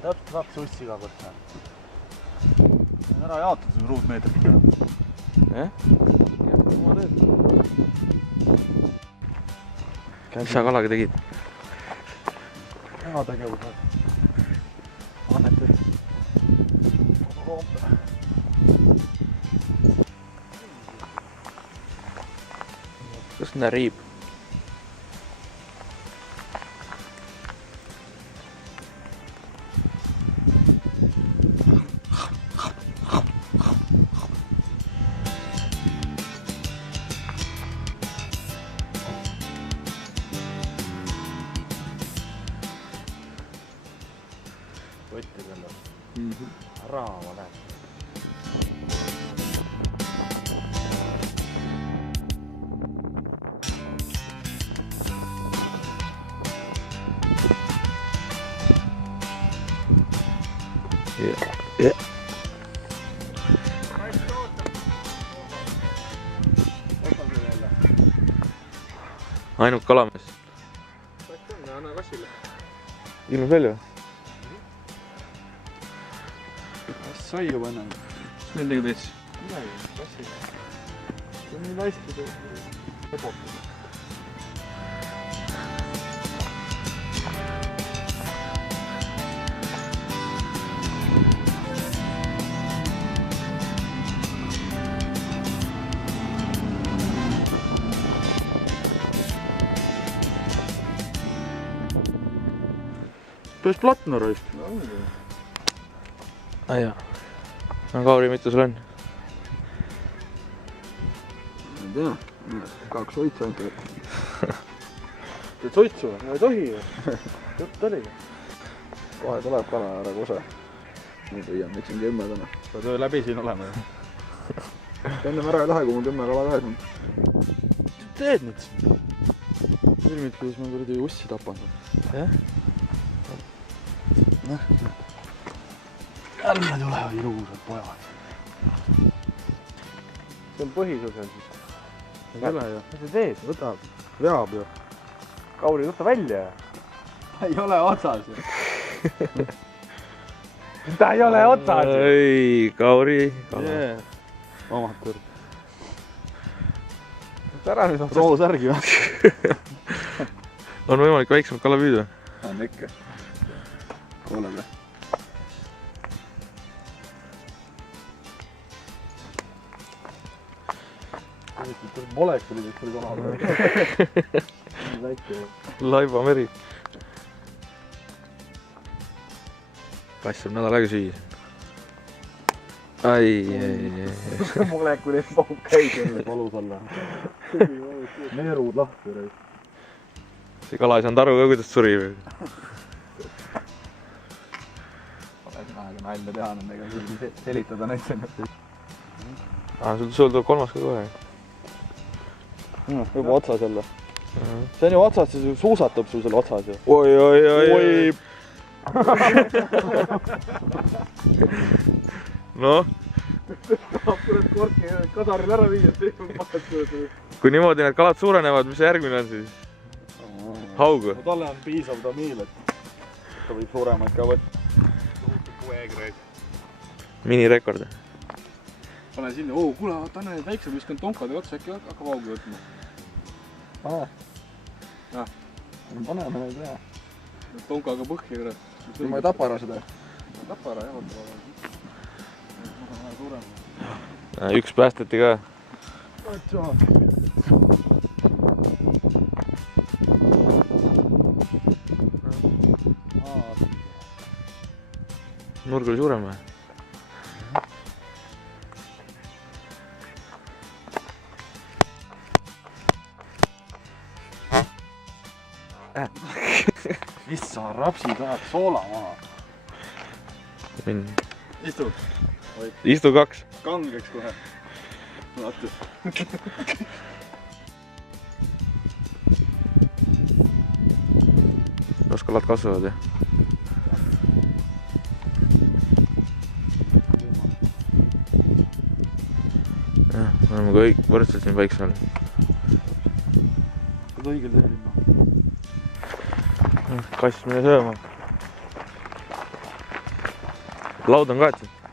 täpselt saab sussi iga kord. Ära jaotada ruutmeetrit. Jah? Mis sa kalaga tegid? Hea tegevus. Annete. Kus ta riib? Võtti küll. Raama näeb. Yeah. Ainult kalamees. Anna kassile. Ilmus välja? Sai juba enam. Mis meil tegi teis? Midagi, kassile. See on nii hästi ebotud. Päris platna raisk. Jaa. No Kauri, mitu sul on? Ma ei tea. 2 soitsu ainult. Teed soitsu? Ma ei tohi ju. Jutt oligi. Kohe tuleb kala ära kuse. Nii püüan, miks on 10 täna. Sa töö läbi siin olema. Ennem ära ei lähe, kui mul 10 kala käes on. Mis sa teed nüüd? Filmid, kuidas ma kuradi ussi tapan. Jah? Jälle tulevad ilusad pojad. See on põhisusel siis. Ei ole ju. Mis sa teed? Võtab. Veab ju. Kauri, võta välja. Ta ei ole otsas ju. Ta ei ole otsas ju. Ei, Kauri. Amatöör. Ära nüüd otsas. Roo särgi või? On võimalik väiksemat kala püüda? On ikka. Kuuleb või? Molekulidest tuli kala. Laiba meri. Kass saab nädal aega süüa. Ai. Molekulid mahub käis jälle palus alla. Neerud lahti. See kala ei saanud aru ka, kuidas suri või? Pole siin aega nalja teha nendega, selitada neid siin. Sul tuleb kolmas ka kohe. Juba otsas jälle. See on ju otsas, see suusatab sul selle otsas ju. Oi. Noh. Kadaril ära viia. Kui niimoodi need kalad suurenevad, mis järgmine on siis? Haugu. Talle on piisav tamiil, et ta võib suuremaid ka võtta. Minirekord. Pane sinna, kuule, vaata need väiksed viskan tonkadega otsa, äkki hakkab haugu võtma. Pane. Paneme neid jah. Tonkaga põhja kõrat. Ma ei tapa ära seda. Ma ei tapa ära jah, võtta. Üks päästeti ka. Nurg oli suurem või? Issa, rapsid ajad soola maha. Istu. Istu 2. Kangeks kohe. Vaata. Kas kalad kasvavad jah? Jah, me oleme kõik võrdselt siin väiksel. Seda õigel teel ilma. Kass mine sööma. laud on kaetud.